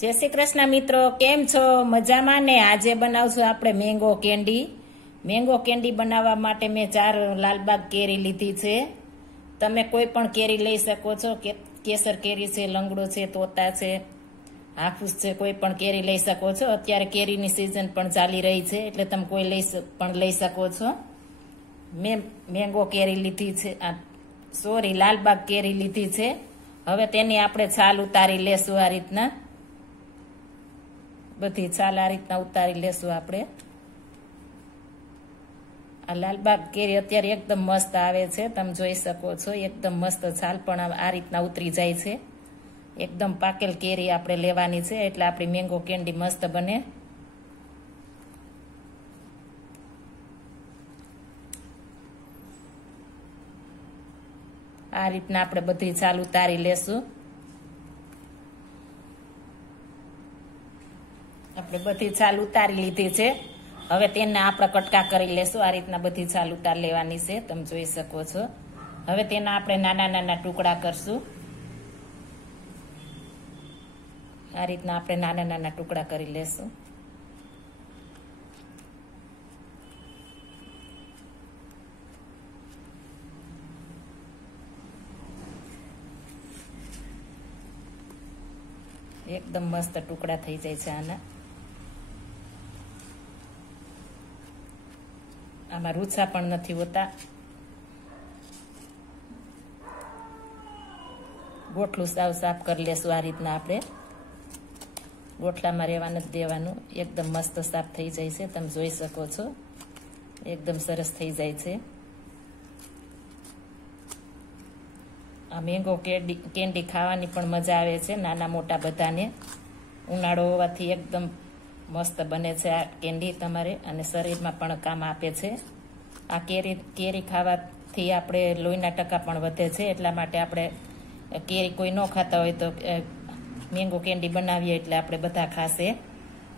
જય શ્રી કૃષ્ણ મિત્રો, કેમ છો? મજામાં ને? આજે બનાવશું આપણે મેંગો કેન્ડી. મેંગો કેન્ડી બનાવવા માટે મેં 4 લાલબાગ કેરી લીધી છે. તમે કોઈ પણ કેરી લઈ શકો છો. કેસર કેરી છે, લંગડો છે, તોતા છે, હાફૂસ છે, કોઈ પણ કેરી લઈ શકો છો. અત્યારે કેરીની સિઝન પણ ચાલી રહી છે, એટલે તમે કોઈ લઈ શકો છો. મેં મેંગો કેરી લીધી છે, લાલબાગ કેરી લીધી છે. હવે તેની આપણે છાલ ઉતારી લેશું. આ રીતના બધી છાલ આ રીતના ઉતારી લેશું આપણે. આ લાલબાગ કેરી અત્યારે એકદમ મસ્ત આવે છે, તમે જોઈ શકો છો. એકદમ મસ્ત છાલ પણ આ રીતના ઉતરી જાય છે. એકદમ પાકેલ કેરી આપણે લેવાની છે, એટલે આપણી મેંગો કેન્ડી મસ્ત બને. આ રીતના આપણે બધી છાલ ઉતારી લેશું. આપણે બધી છાલ ઉતારી લીધી છે. હવે તેને આપણે કટકા કરી લેશું. આ રીતના બધી છાલ ઉતારી લેવાની છે, તમે જોઈ શકો છો. હવે તેના આપણે નાના નાના ટુકડા કરશું. આ રીતના આપણે નાના નાના ટુકડા કરી લેશું. એકદમ મસ્ત ટુકડા થઈ જાય છે આના. આમાં રૂછા પણ નથી હોતા. ગોઠલું સાવ સાફ કરી લેશું. આ રીતના આપણે ગોઠલામાં રહેવા નથી દેવાનું. એકદમ મસ્ત સાફ થઈ જાય છે, તમે જોઈ શકો છો. એકદમ સરસ થઈ જાય છે. આ મેંગો કેન્ડી ખાવાની પણ મજા આવે છે, નાના મોટા બધાને. ઉનાળો હોવાથી એકદમ મસ્ત બને છે આ કેન્ડી તમારે, અને શરીરમાં પણ કામ આપે છે. આ કેરી ખાવાથી આપણે લોહીના ટકા પણ વધે છે, એટલા માટે આપણે કેરી કોઈ ન ખાતા હોય તો મેંગો કેન્ડી બનાવીએ એટલે આપણે બધા ખાશે.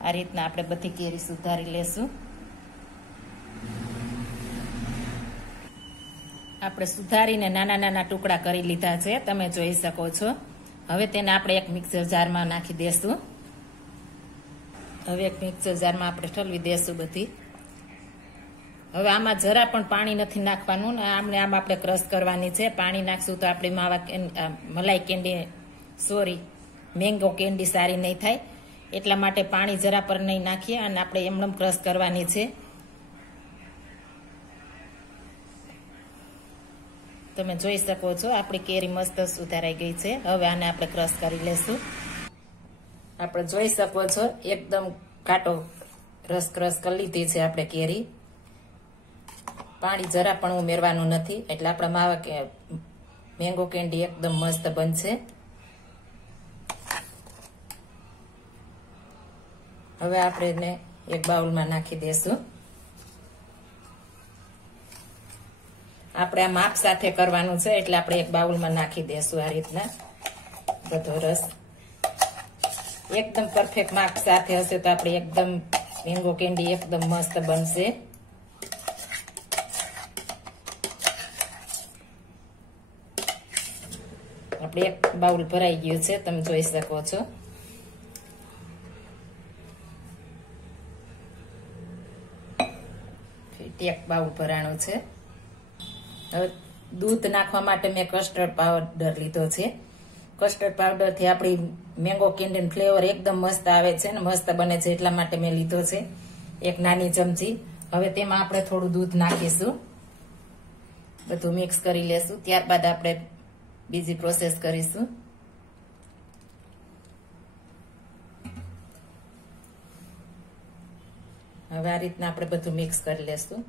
આ રીતના આપણે બધી કેરી સુધારી લેશું. આપણે સુધારીને નાના નાના ટુકડા કરી લીધા છે, તમે જોઈ શકો છો. હવે તેને આપણે એક મિક્સર જારમાં નાખી દેશું. હવે એક મિક્સર જારમાં આપણે ઠલવી દેશું બધી. હવે આમાં જરા પણ પાણી નથી નાખવાનું ને આમ આપણે ક્રશ કરવાની છે. પાણી નાખશું તો આપણી મલાઈ કેન્ડી મેંગો કેન્ડી સારી નહીં થાય, એટલા માટે પાણી જરા પર નહીં નાખીએ અને આપણે એમનેમ ક્રશ કરવાની છે. તમે જોઈ શકો છો આપણી કેરી મસ્ત સુધારાઈ ગઈ છે. હવે આને આપણે ક્રશ કરી લેશું. આપણે જોઈ શકો છો એકદમ ઘાટો રસ ક્રશ કરી લીધી છે આપણે કેરી. પાણી જરા પણ ઉમેરવાનું નથી, એટલે આપણા મેંગો કેન્ડી એકદમ મસ્ત બનશે. હવે આપણે એને એક બાઉલમાં નાખી દેશું. આપણે આ માપ સાથે કરવાનું છે, એટલે આપણે એક બાઉલમાં નાખી દેશું. આ રીતના બધો રસ એકદમ પરફેક્ટ માપ સાથે હશે તો આપણે એકદમ મેંગો કેન્ડી એકદમ મસ્ત બનશે. આપણે એક બાઉલ ભરાઈ ગયું છે, તમે જોઈ શકો છો. એક બાઉલ ભરાણું છે. હવે દૂધ નાખવા માટે મેં કસ્ટર્ડ પાવડર લીધો છે. કસ્ટર્ડ પાવડર થી આપણી મેંગો કેન્ડી ફ્લેવર એકદમ મસ્ત આવે છે ને મસ્ત બને છે, એટલા માટે મેં લીધો છે એક નાની ચમચી. હવે તેમાં આપણે થોડું દૂધ નાખીશું. બધું મિક્સ કરી લેશું, ત્યારબાદ આપણે બીજી પ્રોસેસ કરીશું. હવે આ રીતના આપણે બધું મિક્સ કરી લેશું.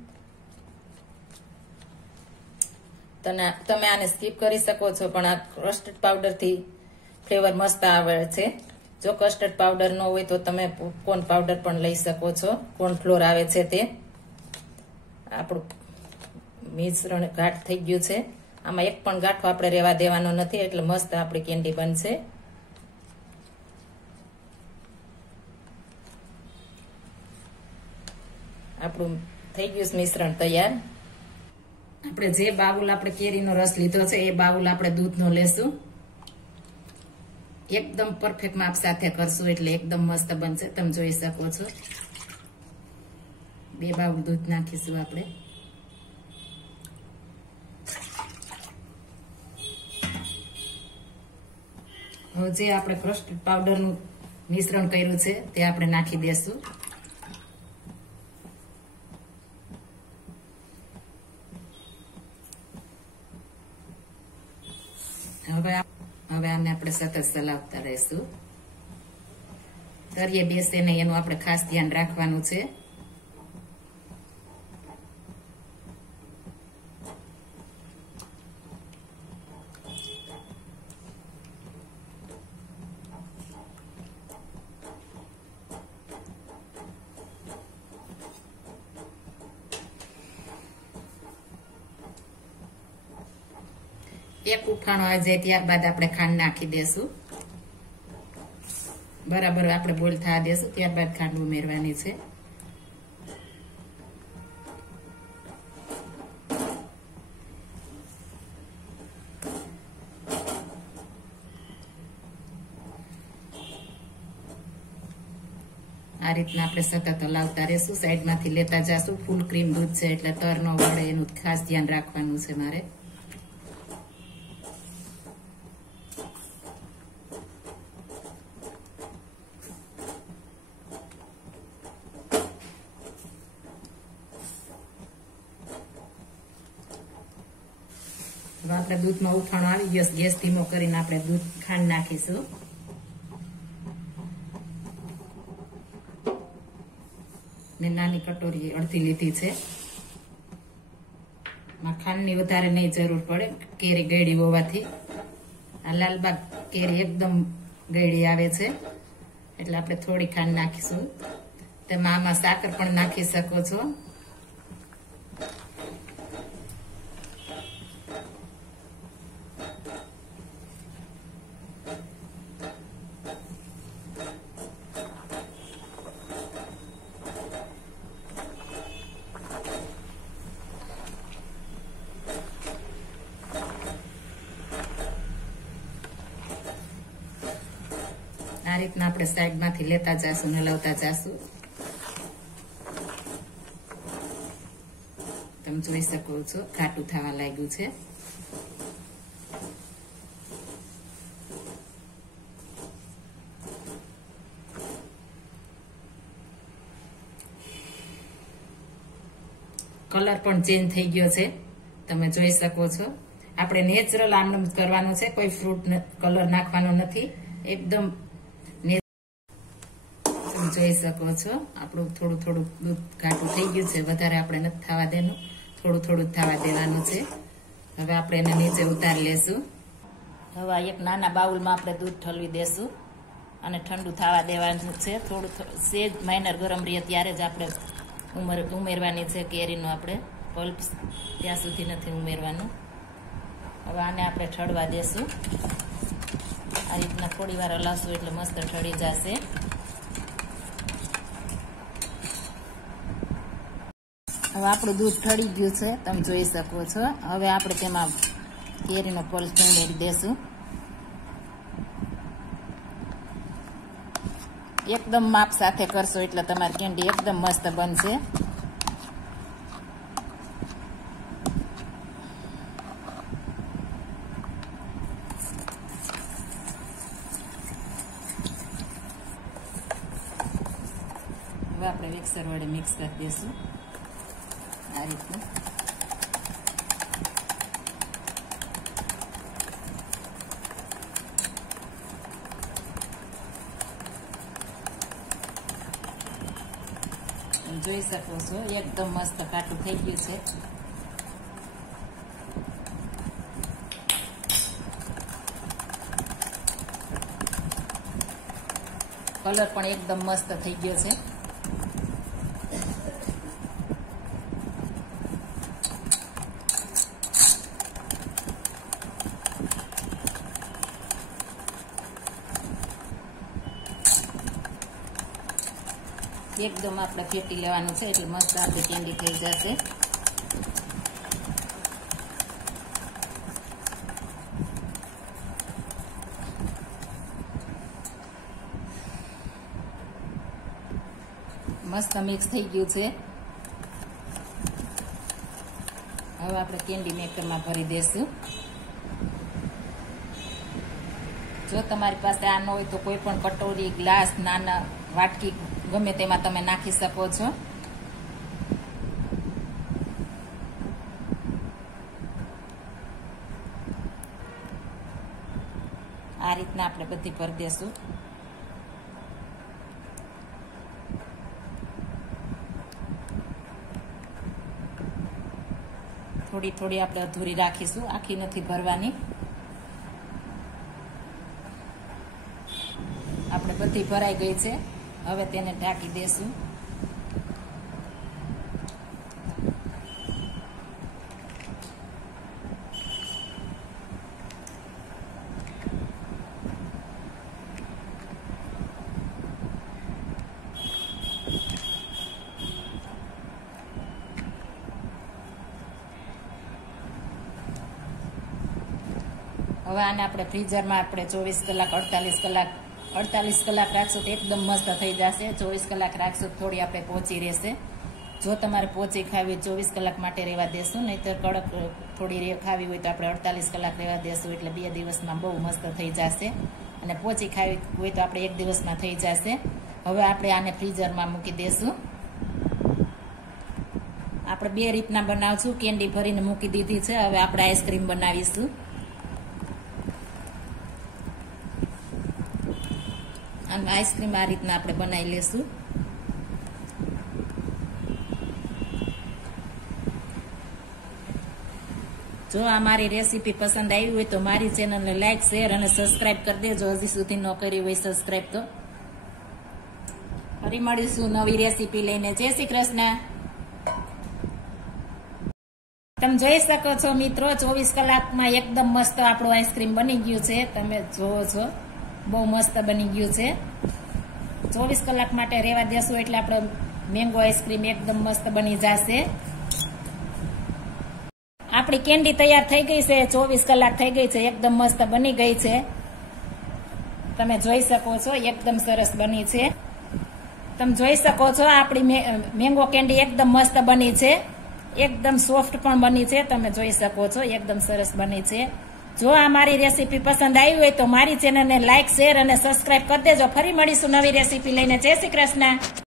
તમે આને સ્કીપ કરી શકો છો, પણ આ કસ્ટર્ડ પાવડર થી ફ્લેવર મસ્ત આવે છે. જો કસ્ટર્ડ પાવડર ન હોય તો તમે કોર્ન પાવડર પણ લઈ શકો છો. કોર્ન ફ્લોર આવે છે તે. આપણું મિશ્રણ ઘાટ થઈ ગયું છે. આમાં એક પણ ગાંઠો આપણે રહેવા દેવાનો નથી, એટલે મસ્ત આપણી કેન્ડી બનશે. આપણું થઈ ગયું મિશ્રણ તૈયાર. આપણે જે બાઉલ આપણે કેરીનો રસ લીધો છે એ બાઉલ આપણે દૂધનો લેશું. એકદમ પરફેક્ટ માપ સાથે કરશું એટલે એકદમ મસ્ત બનશે. તમે જોઈ શકો છો. 2 બાઉલ દૂધ નાખીશું આપણે. હવે જે આપણે કસ્ટર્ડ પાવડરનું મિશ્રણ કર્યું છે તે આપણે નાખી દેશું. હવે આને આપણે સતત ચલાવતા રહીશું. તળિયે બેસે નહીં એનું આપણે ખાસ ધ્યાન રાખવાનું છે. એક ઉફાણો આવી જાય ત્યારબાદ આપણે ખાંડ નાખી દેશું. બરાબર આપણે બોઇલ થવા દેશું ત્યારબાદ ખાંડ ઉમેરવાની છે. આ રીતના આપણે સતત હલાવતા રહેશું. સાઈડમાંથી લેતા જશું. ફૂલ ક્રીમ દૂધ છે એટલે તર ન વળે એનું ખાસ ધ્યાન રાખવાનું છે મારે. હવે આપણે દૂધમાં ઉફાણો આવી ગયો. ગેસ ધીમો કરીને આપણે દૂધ ખાંડ નાખીશું. મેં નાની કટોરી અડધી લીધી છે. ખાંડની વધારે નહીં જરૂર પડે કેરી ગળી હોવાથી. આ લાલબાગ કેરી એકદમ ગળી આવે છે એટલે આપણે થોડી ખાંડ નાખીશું. તેમાં આમાં સાકર પણ નાખી શકો છો. આ રીતના આપણે સાઈડમાંથી લેતા જશું હલાવતા જશું. તમે જોઈ શકો છો ઘાટું થવા લાગ્યું છે. કલર પણ ચેન્જ થઈ ગયો છે. તમે જોઈ શકો છો. આપણે નેચરલ આમણું કરવાનું છે. કોઈ ફ્રૂટ કલર નાખવાનો નથી. એકદમ જોઈ શકો છો. આપણું થોડું થોડું દૂધ ઘાટું થઈ ગયું છે. વધારે આપણે નથી થવા દેવાનું. થોડું થોડું થવા દેવાનું છે. હવે આપણે એને નીચે ઉતારી લેશું. હવે એક નાના બાઉલમાં આપણે દૂધ ઠલવી દેશું અને ઠંડુ થવા દેવાનું છે. થોડું સેજ માઇનર ગરમ રહે ત્યારે જ આપણે ઉમેરવાની છે કેરીનું. આપણે પલ્પ ત્યાં સુધી નથી ઉમેરવાનું. હવે આને આપણે ઠળવા દેશું. આ રીતના થોડી વાર હલાવશું એટલે મસ્ત ઠળી જશે. હવે આપણું દૂધ ઠળી ગયું છે. તમે જોઈ શકો છો. હવે આપણે તેમાં કેરીનો પલ્પ ઉમેરી દેશું. એકદમ માપ સાથે કરશો એટલે તમારી કેન્ડી એકદમ મસ્ત બનશે. હવે આપણે મિક્સર વડે મિક્સ કરી દઈશું આ રીતનું. જોઈ શકો છો એકદમ મસ્ત કાટું થઈ ગયું છે. કલર પણ એકદમ મસ્ત થઈ ગયો છે. એકદમ આપણે ફેટી લેવાનું છે એટલે મસ્ત આપણી કેન્ડી થઈ જશે. મસ્ત મિક્સ થઈ ગયું છે. હવે આપણે કેન્ડી મેકરમાં ભરી દેશું. જો તમારી પાસે આ ન હોય તો કોઈ પણ કટોરી, ગ્લાસ, નાના વાટકી ગમે તેમાં તમે નાખી શકો છો. આ રીતના આપણે બધી ભરી દેશું. થોડી થોડી આપણે અધૂરી રાખીશું, આખી નથી ભરવાની. આપણે બધી ભરાઈ ગઈ છે. હવે તેને ઢાંકી દેશું. હવે આને આપણે ફ્રીઝરમાં આપણે 24 કલાક 48 કલાક રાખશું તો એકદમ મસ્ત થઈ જશે. 24 કલાક રાખશું તો થોડી આપણે પોચી રહેશે. જો તમારે પોચી ખાવી 24 કલાક માટે રહેવા દેશું, નહીંતર કડક થોડી ખાવી હોય તો આપણે 48 કલાક રહેવા દેશું. એટલે 2 દિવસમાં બહુ મસ્ત થઈ જશે. અને પોચી ખાવી હોય તો આપણે 1 દિવસમાં થઈ જશે. હવે આપણે આને ફ્રીઝરમાં મૂકી દેશું. આપણે 2 રીતના બનાવશું. કેન્ડી ભરીને મૂકી દીધી છે. હવે આપણે આઈસ્ક્રીમ બનાવીશું. અને આઈસ્ક્રીમ આ રીતના આપણે બનાવી લેશું. જો આ મારી રેસીપી પસંદ આવી હોય તો મારી ચેનલને લાઈક, શેર અને સબસ્ક્રાઇબ કરી દેજો. હજી સુધી ન કરી હોય સબસ્ક્રાઇબ તો. ફરી મળીશું નવી રેસીપી લઈને. જય શ્રી કૃષ્ણ. તમે જોઈ શકો છો મિત્રો, 24 કલાકમાં એકદમ મસ્ત આપણું આઈસ્ક્રીમ બની ગયું છે. તમે જોવો છો, બહુ મસ્ત બની ગયું છે. 24 કલાક માટે રહેવા દેશું એટલે આપણે મેંગો આઈસ્ક્રીમ એકદમ મસ્ત બની જશે. આપણી કેન્ડી તૈયાર થઈ ગઈ છે. 24 કલાક થઈ ગઈ છે. એકદમ મસ્ત બની ગઈ છે. તમે જોઈ શકો છો, એકદમ સરસ બની છે. તમે જોઈ શકો છો આપણી મેંગો કેન્ડી એકદમ મસ્ત બની છે. એકદમ સોફ્ટ પણ બની છે. તમે જોઈ શકો છો, એકદમ સરસ બની છે. જો આ મારી રેસીપી પસંદ આવી હોય તો મારી ચેનલને લાઈક, શેર અને સબસ્ક્રાઇબ કરી દેજો. ફરી મળીશું નવી રેસીપી લઈને. જય શ્રી કૃષ્ણ.